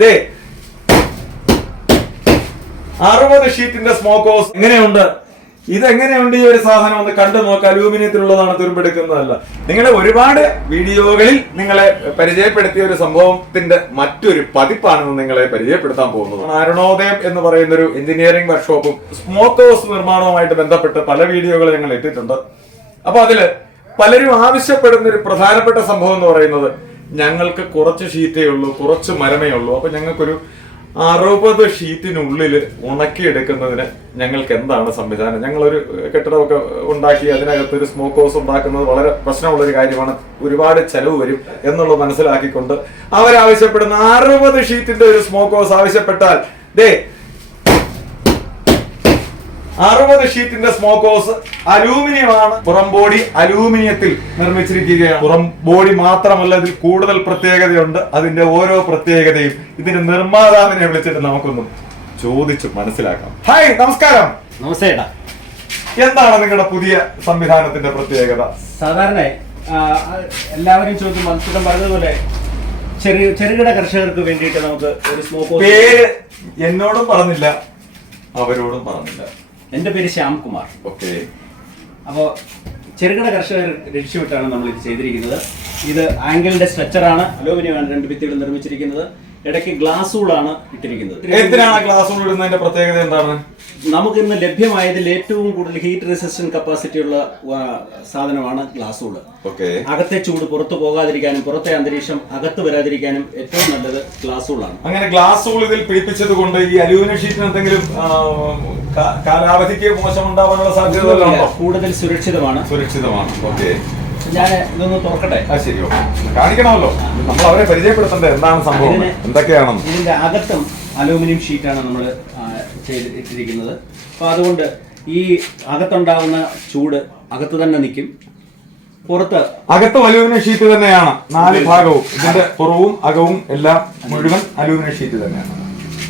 ദേ. അറുപത് ഷീറ്റിന്റെ smoke house എങ്ങനെയുണ്ട്? ഇതെങ്ങനെയുണ്ട് ഈ ഒരു സാധനം ഒന്ന് കണ്ടു നോക്കുക അലൂമിനിയത്തിലുള്ളതാണ് തുരുമ്പെടുക്കുന്നതല്ല. നിങ്ങളെ ഒരുപാട് വീഡിയോകളിൽ നിങ്ങളെ പരിചയപ്പെടുത്തിയ ഒരു സംഭവത്തിന്റെ മറ്റൊരു പതിപ്പാണെന്ന് നിങ്ങളെ പരിചയപ്പെടുത്താൻ പോകുന്നത്. അരുണോദയം എന്ന് പറയുന്ന ഒരു എഞ്ചിനീയറിംഗ് വർക്ക്ഷോപ്പും സ്മോക്ക് ഹൗസ് നിർമ്മാണവുമായിട്ട് ബന്ധപ്പെട്ട് പല വീഡിയോകൾ ഞങ്ങൾ ഇട്ടിട്ടുണ്ട്. അപ്പൊ അതിൽ പലരും ആവശ്യപ്പെടുന്ന ഒരു പ്രധാനപ്പെട്ട സംഭവം എന്ന് പറയുന്നത് ഞങ്ങൾക്ക് കുറച്ച് ഷീറ്റേ ഉള്ളൂ കുറച്ച് മരമേ ഉള്ളൂ. അപ്പൊ ഞങ്ങൾക്കൊരു അറുപത് ഷീറ്റിനുള്ളിൽ ഉണക്കിയെടുക്കുന്നതിന് ഞങ്ങൾക്ക് എന്താണ് സംവിധാനം? ഞങ്ങളൊരു കെട്ടിടമൊക്കെ ഉണ്ടാക്കി അതിനകത്ത് ഒരു സ്മോക്ക് ഹൗസ് ഉണ്ടാക്കുന്നത് വളരെ പ്രശ്നമുള്ള ഒരു കാര്യമാണ്. ഒരുപാട് ചെലവ് വരും എന്നുള്ളത് മനസ്സിലാക്കിക്കൊണ്ട് അവരാവശ്യപ്പെടുന്ന അറുപത് ഷീറ്റിന്റെ ഒരു സ്മോക്ക് ഹൗസ് ആവശ്യപ്പെട്ടാൽ ദേ അറുപത് ഷീറ്റിന്റെ സ്മോക്ക് ഹൗസ് അലൂമിനിയമാണ് പുറം ബോഡി അലൂമിനിയത്തിൽ നിർമ്മിച്ചിരിക്കുകയാണ്. പുറം ബോഡി മാത്രമല്ല ഇതിൽ കൂടുതൽ പ്രത്യേകതയുണ്ട്. അതിന്റെ ഓരോ പ്രത്യേകതയും ഇതിന്റെ നിർമ്മാതാവിനെ വിളിച്ചിട്ട് നമുക്കൊന്നും ചോദിച്ചു മനസ്സിലാക്കാം. ഹായ് നമസ്കാരം. നമസ്തേ എന്താണ് നിങ്ങളുടെ പുതിയ സംവിധാനത്തിന്റെ പ്രത്യേകത? സാധാരണ എല്ലാവരും ചോദിച്ചു മത്സരം പറഞ്ഞതുപോലെ ചെറിയ ചെറുകിട കർഷകർക്ക് വേണ്ടിയിട്ട് നമുക്ക് ഒരു സ്മോക്ക് ഹൗസ് പേര് എന്നോടും പറഞ്ഞില്ല അവരോടും പറഞ്ഞില്ല. എന്റെ പേര് ശ്യാം കുമാർ. ഓക്കെ. അപ്പോൾ ചെറുകിട കർഷകർ ലക്ഷ്യമിട്ടാണ് നമ്മൾ ഇത് ചെയ്തിരിക്കുന്നത്. ഇത് ആംഗിളിന്റെ സ്ട്രക്ചറാണ് അലൂമിനിയമാണ് രണ്ട് ഭിത്തികൾ നിർമ്മിച്ചിരിക്കുന്നത്. ഇടയ്ക്ക് ഗ്ലാസ്സുകളാണ് ഇട്ടിരിക്കുന്നത്. എന്തിനാണ് ക്ലാസ് ഇടുന്നതിന്റെ പ്രത്യേകത എന്താണ്? നമുക്ക് ഇന്ന് ലഭ്യമായതിൽ ഏറ്റവും കൂടുതൽ ഹീറ്റ് റെസിസ്റ്റന്റ് കപ്പാസിറ്റി ഉള്ള സാധനമാണ് ഓക്കെ. അകത്തെ ചൂട് പുറത്തു പോകാതിരിക്കാനും പുറത്തെ അന്തരീക്ഷം അകത്ത് വരാതിരിക്കാനും ഏറ്റവും നല്ലത് ഗ്ലാസ്സുകളാണ് അങ്ങനെ ഗ്ലാസ്സുകൾ ഇതിൽ പിടിപ്പിച്ചത് കൊണ്ട് ഈ അലൂമിനിയം ഷീറ്റിന് എന്തെങ്കിലും കാലാവധിക്ക് മോശം ഉണ്ടാവാനുള്ള സാധ്യത കൂടുതൽ സുരക്ഷിതമാണ്. സുരക്ഷിതമാണ്. ഓക്കെ. ഞാൻ ഇതൊന്ന് തുറക്കട്ടെ? ആ ശരി ഓക്കെ. കാണിക്കണമല്ലോ. നമ്മൾ അവരെ പരിചയപ്പെടുത്തണ്ടേ? എന്താണ് സംഭവം? എന്തൊക്കെയാണ്? എന്തൊക്കെയാണെന്ന് ഇതിന്റെ അകത്തും അലൂമിനിയം ഷീറ്റാണ് നമ്മൾ ചെയ്തിട്ടിരിക്കുന്നത് അപ്പോൾ അതുകൊണ്ട് ഈ അകത്തുണ്ടാവുന്ന ചൂട് അകത്ത് തന്നെ നിൽക്കും പുറത്ത് അകത്ത് അലൂമിനിയം ഷീറ്റ് തന്നെയാണ്. നാല് ഭാഗവും. ഇതിന്റെ പുറവും അകവും എല്ലാം മുഴുവൻ അലൂമിനിയം ഷീറ്റ് തന്നെയാണ്.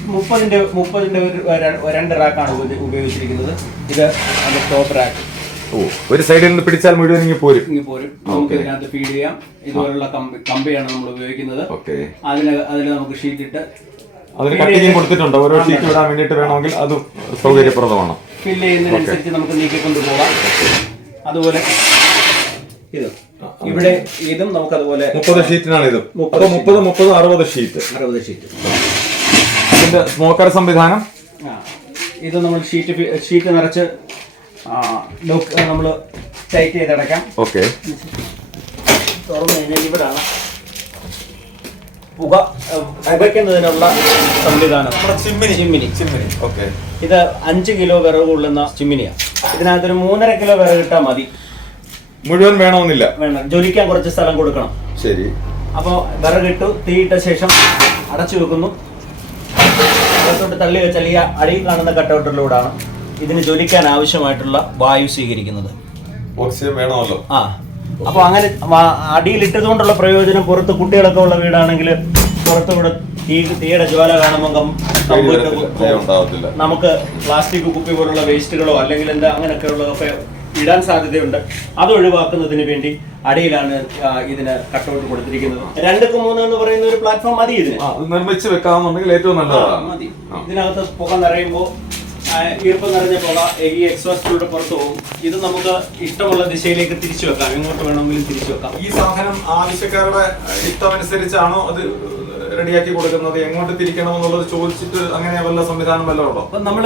മുപ്പതിന്റെ മുപ്പതിന്റെ ഒരു രണ്ട് റാക്കാണ് ഉപ- ഉപയോഗിച്ചിരിക്കുന്നത്. ഇത് അതിന്റെ ടോപ്പ് റാക്ക് ഓ ഒരു സൈഡിൽ നിന്ന് പിടിച്ചാൽ മുഴുവൻ ഇങ്ങനെ പോരും. ഇങ്ങനെ പോരും. നമുക്ക് ഇതിനകത്ത് ഫീഡ് ചെയ്യാം. ഇതുപോലുള്ള കമ്പി കമ്പിയാണ് നമ്മൾ ഉപയോഗിക്കുന്നത്. ഓക്കെ അതിന് അതിൽ നമുക്ക് ഷീറ്റ് ഇട്ട് അതിന് കട്ടിങ് കൊടുത്തിട്ടുണ്ട്. ഓരോ ഷീറ്റ് വിടാൻ വേണ്ടിയിട്ട് വേണമെങ്കിൽ അത് സൗകര്യപ്രദമാണ്. ഫില്ല് ചെയ്യുന്നതിനനുസരിച്ച് നമുക്ക് നീക്കി പോകാം. അതുപോലെ ഇത്. ഇവിടെ ഇതും നമുക്ക് അതുപോലെ മുപ്പത് ഷീറ്റിനാണ് ഇത്. മുപ്പത് മുപ്പത് മുപ്പത് അറുപത് ഷീറ്റ് അറുപത് ഷീറ്റ് ഇതിന്റെ സ്മോക്കർ സംവിധാനം? ഇത് നമ്മൾ ഷീറ്റ് ഷീറ്റ് നിറച്ച് ലോക്ക് നമ്മൾ ടൈറ്റ് ചെയ്തടക്കാം ഓക്കെ. തുറന്നു കഴിഞ്ഞാൽ ഇവിടാണ്. പുക പുകയ്ക്കുന്നതിനുള്ള സംവിധാനം. ചിമ്മിനി. ചിമ്മിനി. ചിമ്മിനി. ഓക്കെ. ഇത് അഞ്ച് കിലോ വിറക് കൊള്ളുന്ന ചിമ്മിനിയാണ് ഇതിനകത്തൊരു മൂന്നര കിലോ വിറക് ഇട്ടാൽ മതി. മുഴുവൻ വേണമെന്നില്ല. വേണം. ജ്വലിക്കാൻ കുറച്ച് സ്ഥലം കൊടുക്കണം. ശരി. അപ്പോൾ വിറകിട്ടു തീയിട്ട ശേഷം അടച്ചു വെക്കുന്നു. അകത്തോട്ട് തള്ളി വെച്ചാൽ ഈ അടിയിൽ കാണുന്ന കട്ടൗട്ടിലൂടെയാണ് ഇതിന് ജ്വലിക്കാൻ ആവശ്യമായിട്ടുള്ള വായു സ്വീകരിക്കുന്നത്. ഓക്സിജൻ വേണമല്ലോ. ആ. അപ്പോൾ അങ്ങനെ അടിയിലിട്ടതുകൊണ്ടുള്ള പ്രയോജനം പുറത്ത് കുട്ടികളൊക്കെ ഉള്ള വീടാണെങ്കിൽ പുറത്തുകൂടെ തീ തീയുടെ ജ്വാല കാണുമ്പോൾ നമുക്ക് പ്ലാസ്റ്റിക് കുപ്പി പോലുള്ള വേസ്റ്റുകളോ അല്ലെങ്കിൽ എന്താ അങ്ങനെയൊക്കെ ഉള്ളതൊക്കെ ഇടാൻ സാധ്യതയുണ്ട്. അത് ഒഴിവാക്കുന്നതിന് വേണ്ടി അടിയിലാണ് ഇതിന് കട്ടൗട്ട് കൊടുത്തിരിക്കുന്നത്. രണ്ടുക്ക് മൂന്ന് എന്ന് പറയുന്ന ഒരു പ്ലാറ്റ്ഫോം മതി ഇതിന്. നിർമ്മിച്ച് വെക്കാമെന്നുണ്ടെങ്കിൽ ഏറ്റവും നല്ലതാണ്. മതി. ഇതിനകത്ത് പുക നിറയുമ്പോൾ ഈർപ്പം നിറഞ്ഞ പുക ഈ എക്സോസ്റ്റിലൂടെ പുറത്തു പോകും. ഇത് നമുക്ക് ഇഷ്ടമുള്ള ദിശയിലേക്ക് തിരിച്ചു വെക്കാം. എങ്ങോട്ട് വേണമെങ്കിലും തിരിച്ചു വെക്കാം. ഈ സാധനം ആവശ്യക്കാരുടെ ഇഷ്ടമനുസരിച്ചാണോ അത് റെഡിയാക്കി കൊടുക്കുന്നത്? എങ്ങോട്ട് തിരിക്കണം എന്നുള്ളത് ചോദിച്ചിട്ട് അങ്ങനെ വല്ല സംവിധാനം വല്ല ഉണ്ടോ? അപ്പൊ നമ്മൾ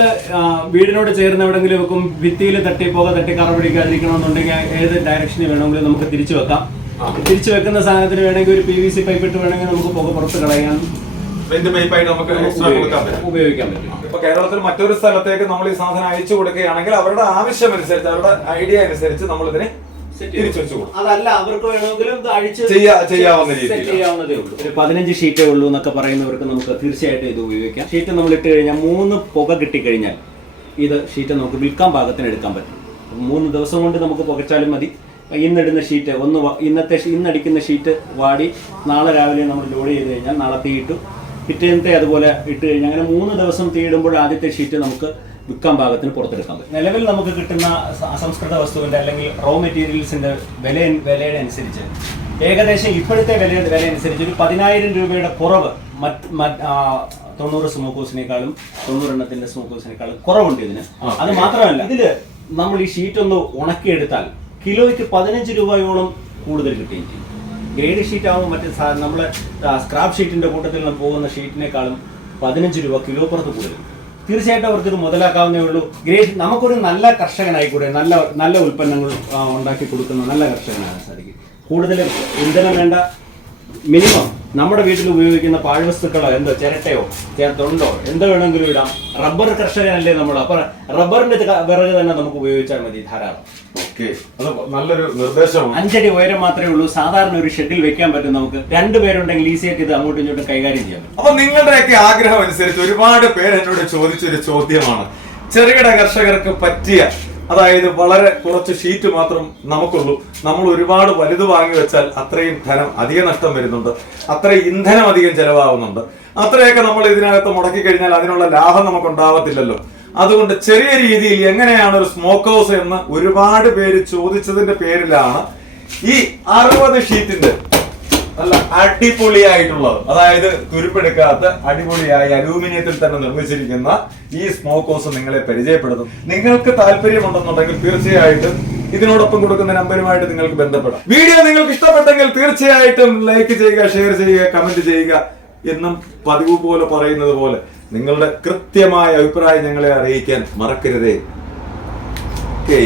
വീടിനോട് ചേർന്ന് എവിടെങ്കിലും വെക്കും ഭിത്തിയിൽ തട്ടി പോക തട്ടി കറ പിടിക്കാതിരിക്കണമെന്നുണ്ടെങ്കിൽ ഏത് ഡയറക്ഷനിൽ വേണമെങ്കിലും നമുക്ക് തിരിച്ചു വെക്കാം. തിരിച്ചു വെക്കുന്ന സാധനത്തിന് വേണമെങ്കിൽ ഒരു പി വി സി പൈപ്പ് ഇട്ട് വേണമെങ്കിൽ നമുക്ക് പുക പുറത്ത് കളയാൻ വെന്റ് പൈപ്പായിട്ട് നമുക്ക് എക്സ്ട്രാ കൊടുക്കാൻ പറ്റും. ഉപയോഗിക്കാൻ പറ്റും. ഇപ്പൊ കേരളത്തിൽ മറ്റൊരു സ്ഥലത്തേക്ക് നമ്മൾ ഈ സാധനം അയച്ചു കൊടുക്കുകയാണെങ്കിൽ അവരുടെ ആവശ്യം അനുസരിച്ച് അവരുടെ ഐഡിയ അനുസരിച്ച് നമ്മൾ ഇതിനെ അതല്ല അവർക്ക് വേണമെങ്കിലും പതിനഞ്ച് ഷീറ്റേ ഉള്ളൂ എന്നൊക്കെ പറയുന്നവർക്ക് നമുക്ക് തീർച്ചയായിട്ടും ഇത് ഉപയോഗിക്കാം. ഷീറ്റ് നമ്മൾ ഇട്ട് കഴിഞ്ഞാൽ മൂന്ന് പുക കിട്ടിക്കഴിഞ്ഞാൽ ഇത് ഷീറ്റ് നമുക്ക് വിൽക്കാൻ പാകത്തിന് എടുക്കാൻ പറ്റും. മൂന്ന് ദിവസം കൊണ്ട് നമുക്ക് പുകച്ചാലും മതി. ഇന്നിടുന്ന ഷീറ്റ് ഒന്ന് ഇന്നത്തെ ഇന്നടിക്കുന്ന ഷീറ്റ് വാടി നാളെ രാവിലെ നമ്മൾ ലോഡ് ചെയ്ത് കഴിഞ്ഞാൽ നാളെ തീയിട്ടു. പിറ്റേന്നത്തെ അതുപോലെ ഇട്ട് കഴിഞ്ഞാൽ അങ്ങനെ മൂന്ന് ദിവസം തീടുമ്പോൾ ആദ്യത്തെ ഷീറ്റ് നമുക്ക് വിൽക്കാൻ ഭാഗത്തിന് പുറത്തെടുക്കാൻ പറ്റും. നിലവിൽ നമുക്ക് കിട്ടുന്ന അസംസ്കൃത വസ്തുവിന്റെ അല്ലെങ്കിൽ റോ മെറ്റീരിയൽസിന്റെ വില വിലയുടെ അനുസരിച്ച് ഏകദേശം ഇപ്പോഴത്തെ വില വില അനുസരിച്ച് ഒരു പതിനായിരം രൂപയുടെ കുറവ് മറ്റ് തൊണ്ണൂറ് സ്മോക്കോസിനേക്കാളും തൊണ്ണൂറെണ്ണത്തിന്റെ സ്മോക്കോസിനേക്കാളും കുറവുണ്ട് ഇതിന്. അത് മാത്രമല്ല ഇതിൽ നമ്മൾ ഈ ഷീറ്റ് ഒന്ന് ഉണക്കിയെടുത്താൽ കിലോയ്ക്ക് പതിനഞ്ച് രൂപയോളം കൂടുതൽ കിട്ടുകയും ചെയ്യും. ഗ്രേഡ് ഷീറ്റ് ആകുമ്പോൾ മറ്റേ നമ്മൾ സ്ക്രാപ്പ് ഷീറ്റിന്റെ കൂട്ടത്തിൽ നിന്ന് പോകുന്ന ഷീറ്റിനേക്കാളും പതിനഞ്ച് രൂപ കിലോ പുറത്ത് കൂടുതൽ. തീർച്ചയായിട്ടും അവർക്ക് ഇത് മുതലാക്കാവുന്നേ ഉള്ളൂ. ഗ്രേഡ് നമുക്കൊരു നല്ല കർഷകനായിക്കൂടെ നല്ല നല്ല ഉൽപ്പന്നങ്ങൾ ഉണ്ടാക്കി കൊടുക്കുന്ന നല്ല കർഷകനാകാൻ സാധിക്കും. കൂടുതൽ ഇന്ധനം വേണ്ട മിനിമം നമ്മുടെ വീട്ടിൽ ഉപയോഗിക്കുന്ന പാഴ്വസ്തുക്കളോ എന്തോ? ചിരട്ടയോ? ചേർത്തുണ്ടോ എന്തോ വേണമെങ്കിലും ഇടാം. റബ്ബർ കർഷകനല്ലേ നമ്മൾ. അപ്പൊ റബ്ബറിന്റെ വിറക് തന്നെ നമുക്ക് ഉപയോഗിച്ചാൽ മതി ധാരാളം. നല്ലൊരു നിർദ്ദേശം അഞ്ചടി ഉയരം മാത്രമേ ഉള്ളൂ. സാധാരണ ഒരു ഷെഡിൽ വെക്കാൻ പറ്റും നമുക്ക്. രണ്ട് പേരുണ്ടെങ്കിൽ ഈസി ആയിട്ട് ഇത് അങ്ങോട്ടും ഇങ്ങോട്ടും കൈകാര്യം ചെയ്യാം പറ്റും. അപ്പൊ നിങ്ങളുടെയൊക്കെ ആഗ്രഹം അനുസരിച്ച് ഒരുപാട് പേര് എന്നോട് ചോദിച്ചൊരു ചോദ്യമാണ്. ചെറുകിട കർഷകർക്ക് പറ്റിയ അതായത് വളരെ കുറച്ച് ഷീറ്റ് മാത്രം നമുക്കുള്ളൂ. നമ്മൾ ഒരുപാട് വലുത് വാങ്ങി വെച്ചാൽ അത്രയും ധനം അധിക നഷ്ടം വരുന്നുണ്ട്. അത്രയും ഇന്ധനം അധികം ചെലവാകുന്നുണ്ട്. അത്രയൊക്കെ നമ്മൾ ഇതിനകത്ത് മുടക്കി കഴിഞ്ഞാൽ അതിനുള്ള ലാഭം നമുക്ക് ഉണ്ടാവത്തില്ലല്ലോ അതുകൊണ്ട് ചെറിയ രീതിയിൽ എങ്ങനെയാണ് ഒരു സ്മോക്ക് ഹൗസ് എന്ന് ഒരുപാട് പേര് ചോദിച്ചതിന്റെ പേരിലാണ് ഈ അറുപത് ഷീറ്റിന്റെ നല്ല അടിപൊളിയായിട്ടുള്ളത്. അതായത് തുരുപ്പെടുക്കാത്ത അടിപൊളിയായി അലൂമിനിയത്തിൽ തന്നെ നിർമ്മിച്ചിരിക്കുന്ന ഈ സ്മോക്ക് ഹൗസ് നിങ്ങളെ പരിചയപ്പെടുത്തും. നിങ്ങൾക്ക് താല്പര്യമുണ്ടെന്നുണ്ടെങ്കിൽ തീർച്ചയായിട്ടും ഇതിനോടൊപ്പം കൊടുക്കുന്ന നമ്പറുമായിട്ട് നിങ്ങൾക്ക് ബന്ധപ്പെടാം. വീഡിയോ നിങ്ങൾക്ക് ഇഷ്ടപ്പെട്ടെങ്കിൽ തീർച്ചയായിട്ടും ലൈക്ക് ചെയ്യുക ഷെയർ ചെയ്യുക കമന്റ് ചെയ്യുക എന്നും പതിവ് പോലെ പറയുന്നത് പോലെ നിങ്ങളുടെ കൃത്യമായ അഭിപ്രായം ഞങ്ങളെ അറിയിക്കാൻ മറക്കരുതേ. ഓക്കേ